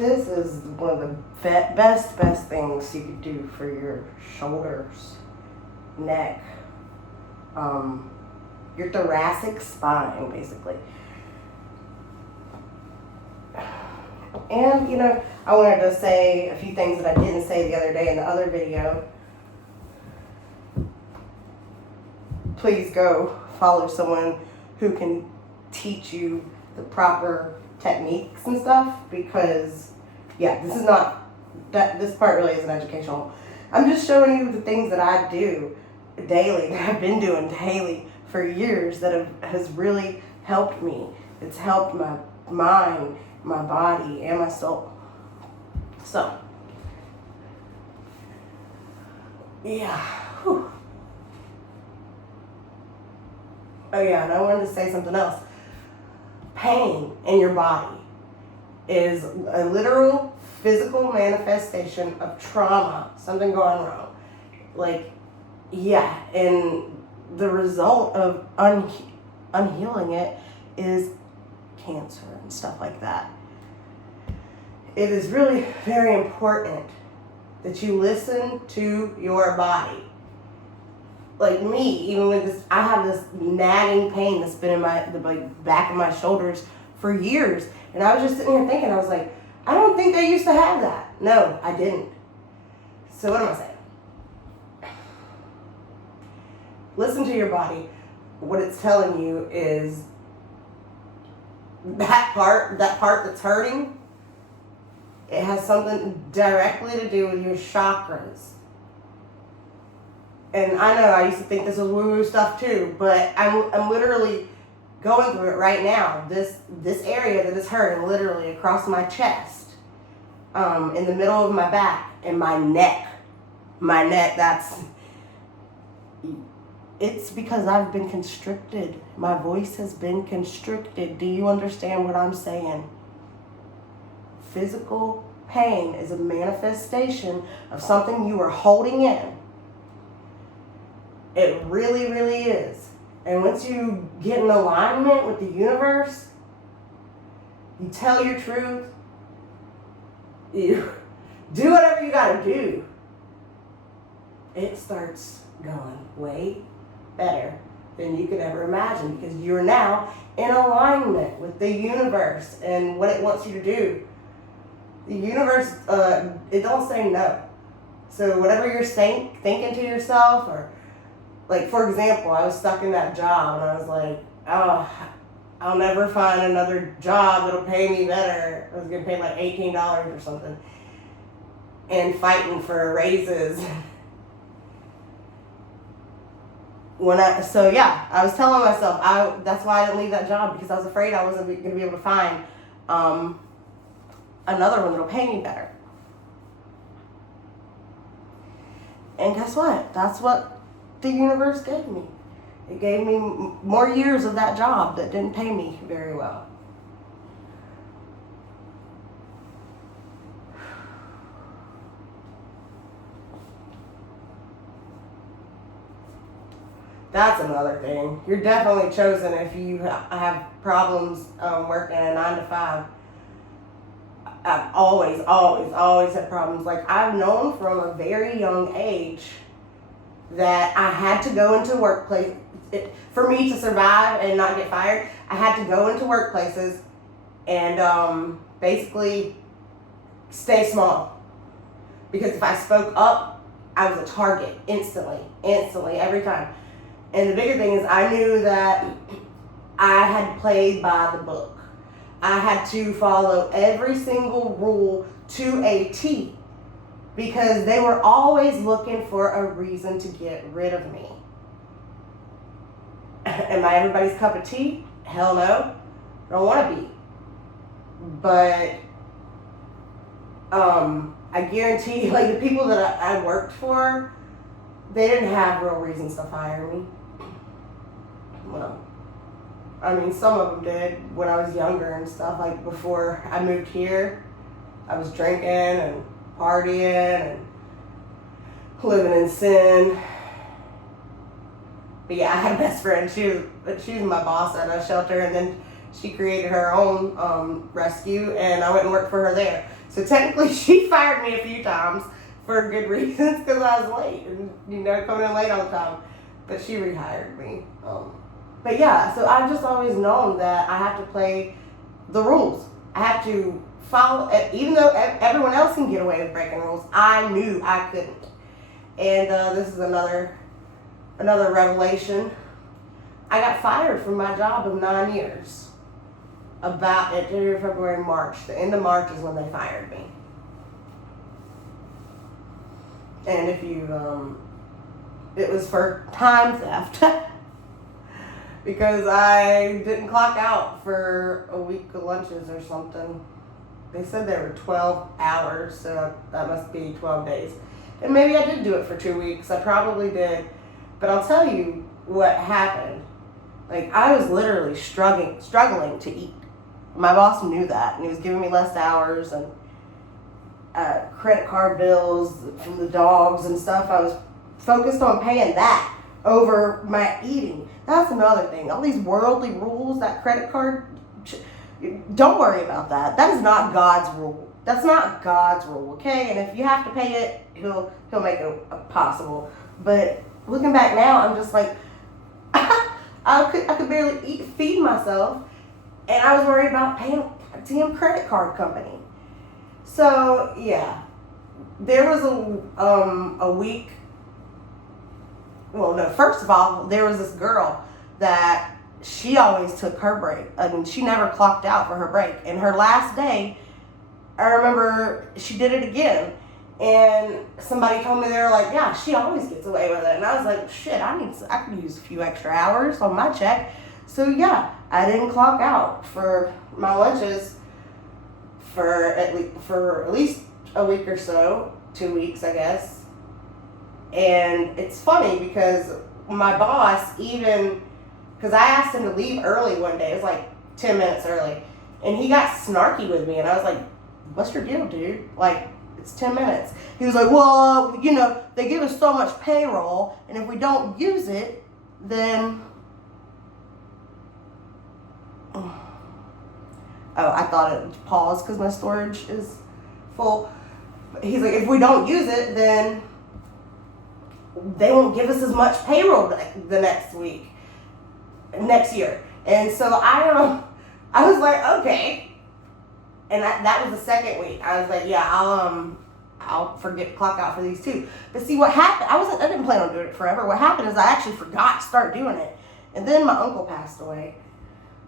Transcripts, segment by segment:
This is one of the best things you could do for your shoulders, neck, your thoracic spine, basically. And, I wanted to say a few things that I didn't say the other day in the other video. Please go follow someone who can teach you the proper techniques and stuff, because this part really isn't educational. I'm just showing you the things that I do daily, that I've been doing daily for years, that has really helped me. It's helped my mind, my body, and my soul. So, whew. Oh yeah, and I wanted to say something else. Pain in your body is a literal physical manifestation of trauma, something going wrong. And the result of unhealing it is cancer and stuff like that. It is really very important that you listen to your body. Like me, even with this, I have this nagging pain that's been in the back of my shoulders for years. And I was just sitting here thinking, I was like, I don't think I used to have that. No, I didn't. So what am I saying? Listen to your body. What it's telling you is that part that's hurting, it has something directly to do with your chakras. And I know I used to think this was woo-woo stuff too, but I'm literally going through it right now. This area that is hurting, literally across my chest, in the middle of my back, and my neck. My neck, it's because I've been constricted. My voice has been constricted. Do you understand what I'm saying? Physical pain is a manifestation of something you are holding in. It really, really is. And once you get in alignment with the universe, you tell your truth, you do whatever you gotta do, it starts going way better than you could ever imagine, because you're now in alignment with the universe and what it wants you to do. The universe, it don't say no. So whatever you're thinking to yourself, or like, for example, I was stuck in that job and I was like, oh, I'll never find another job that'll pay me better. I was getting paid like $18 or something, and fighting for raises. I was telling myself, that's why I didn't leave that job, because I was afraid I wasn't going to be able to find another one that'll pay me better. And guess what? That's what the universe gave me. It gave me more years of that job that didn't pay me very well. That's another thing. You're definitely chosen if you have problems working a 9 to 5. I've always had problems. Like, I've known from a very young age that I had to go into workplace. For me to survive and not get fired, I had to go into workplaces and basically stay small. Because if I spoke up, I was a target instantly, every time. And the bigger thing is, I knew that I had played by the book. I had to follow every single rule to a T, because they were always looking for a reason to get rid of me. Am I everybody's cup of tea? Hell no. I don't want to be. But I guarantee, like, the people that I worked for, they didn't have real reasons to fire me. Well, I mean, some of them did when I was younger and stuff. Like, before I moved here, I was drinking and partying and living in sin. But yeah, I had a best friend. She was my boss at a shelter, and then she created her own rescue, and I went and worked for her there. So technically she fired me a few times for good reasons because I was late and, coming in late all the time. But she rehired me. But yeah, so I've just always known that I have to play the rules. I have to follow, even though everyone else can get away with breaking rules, I knew I couldn't. And this is another revelation. I got fired from my job of 9 years. About January, February, March. The end of March is when they fired me. And if you, it was for time theft. Because I didn't clock out for a week of lunches or something. They said they were 12 hours, so that must be 12 days. And maybe I did do it for 2 weeks. I probably did. But I'll tell you what happened. Like, I was literally struggling to eat. My boss knew that, and he was giving me less hours and credit card bills from the dogs and stuff. I was focused on paying that over my eating. That's another thing. All these worldly rules, that credit card, don't worry about that. That is not God's rule. That's not God's rule, okay? And if you have to pay it, he'll make it possible. But looking back now, I'm just like, I could barely feed myself, and I was worried about paying a damn credit card company. So yeah, there was a week. Well, no, first of all, there was this girl that she always took her break. I mean, she never clocked out for her break. And her last day, I remember she did it again. And somebody told me, they were like, yeah, she always gets away with it. And I was like, shit, I could use a few extra hours on my check. So yeah, I didn't clock out for my lunches for at least a week or so, 2 weeks, I guess. And it's funny because my boss, because I asked him to leave early one day, it was like 10 minutes early, and he got snarky with me, and I was like, what's your deal, dude? Like, it's 10 minutes. He was like, well, they give us so much payroll, and if we don't use it, then... Oh, I thought it paused because my storage is full. He's like, if we don't use it, then they won't give us as much payroll the next year. And so I was like, okay. And that was the second week. I was like, yeah, I'll forget clock out for these two. But see what happened, I didn't plan on doing it forever. What happened is I actually forgot to start doing it. And then my uncle passed away,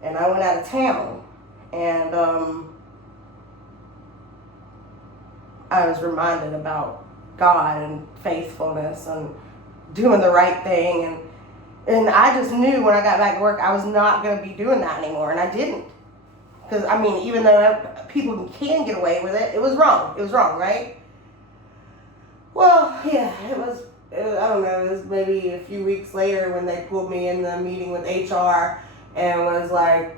and I went out of town, and I was reminded about God and faithfulness and doing the right thing, and I just knew when I got back to work I was not going to be doing that anymore, and I didn't. Because, I mean, even though people can get away with it, it was wrong. It was wrong, right? Well, yeah, it was I don't know, it was maybe a few weeks later when they pulled me in the meeting with HR and was like,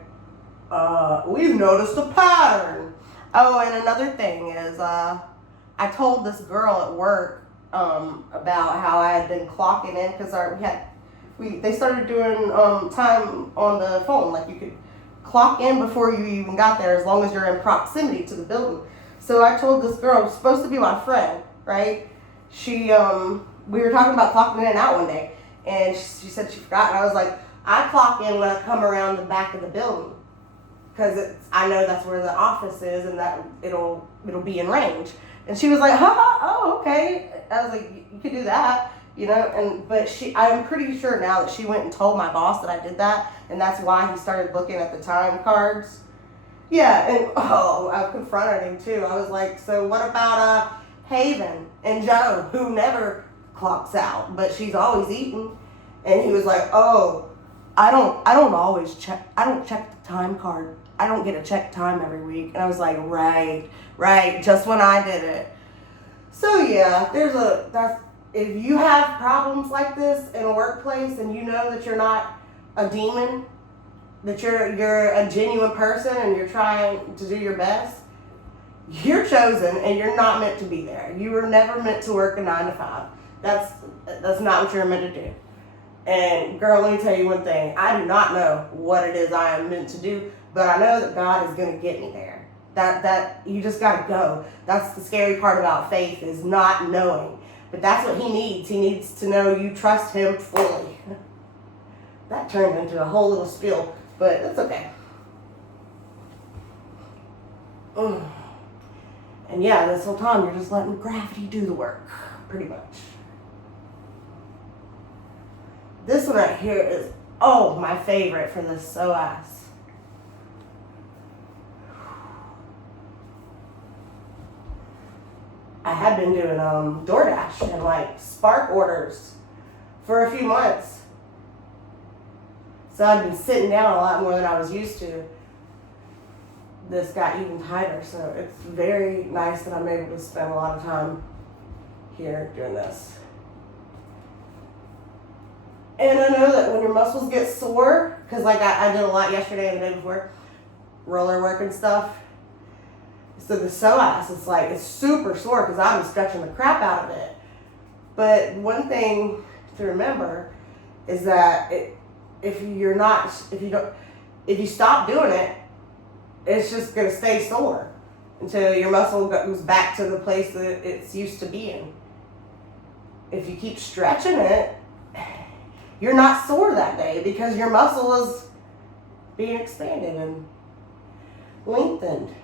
we've noticed a pattern. Oh, and another thing is, I told this girl at work about how I had been clocking in because they started doing time on the phone. Like, you could clock in before you even got there as long as you're in proximity to the building. So I told this girl, who's supposed to be my friend, right? We were talking about clocking in and out one day, and she said she forgot, and I was like, I clock in when I come around the back of the building because I know that's where the office is and that it'll be in range. And she was like, oh, okay. I was like, you could do that, but I'm pretty sure now that she went and told my boss that I did that, and that's why he started looking at the time cards. Yeah, and I confronted him too. I was like, so what about Haven and Joe, who never clocks out, but she's always eating? And he was like, oh, I don't check the time card. I don't get to check time every week. And I was like, right, just when I did it. So yeah, if you have problems like this in a workplace and you know that you're not a demon, that you're a genuine person and you're trying to do your best, you're chosen and you're not meant to be there. You were never meant to work a 9 to 5. That's not what you're meant to do. And girl, let me tell you one thing. I do not know what it is I am meant to do, but I know that God is going to get me there. That you just gotta go. That's the scary part about faith, is not knowing. But that's what he needs. He needs to know you trust him fully. That turned into a whole little spiel, but it's okay. And yeah, this whole time you're just letting gravity do the work, pretty much. This one right here is, my favorite for this psoas. I had been doing DoorDash and like Spark orders for a few months. So I've been sitting down a lot more than I was used to. This got even tighter, so it's very nice that I'm able to spend a lot of time here doing this. And I know that when your muscles get sore, because like I did a lot yesterday and the day before, roller work and stuff. So the psoas, it's super sore because I've been stretching the crap out of it. But one thing to remember is that if you stop doing it, it's just gonna stay sore until your muscle goes back to the place that it's used to being. If you keep stretching it, you're not sore that day because your muscle is being expanded and lengthened.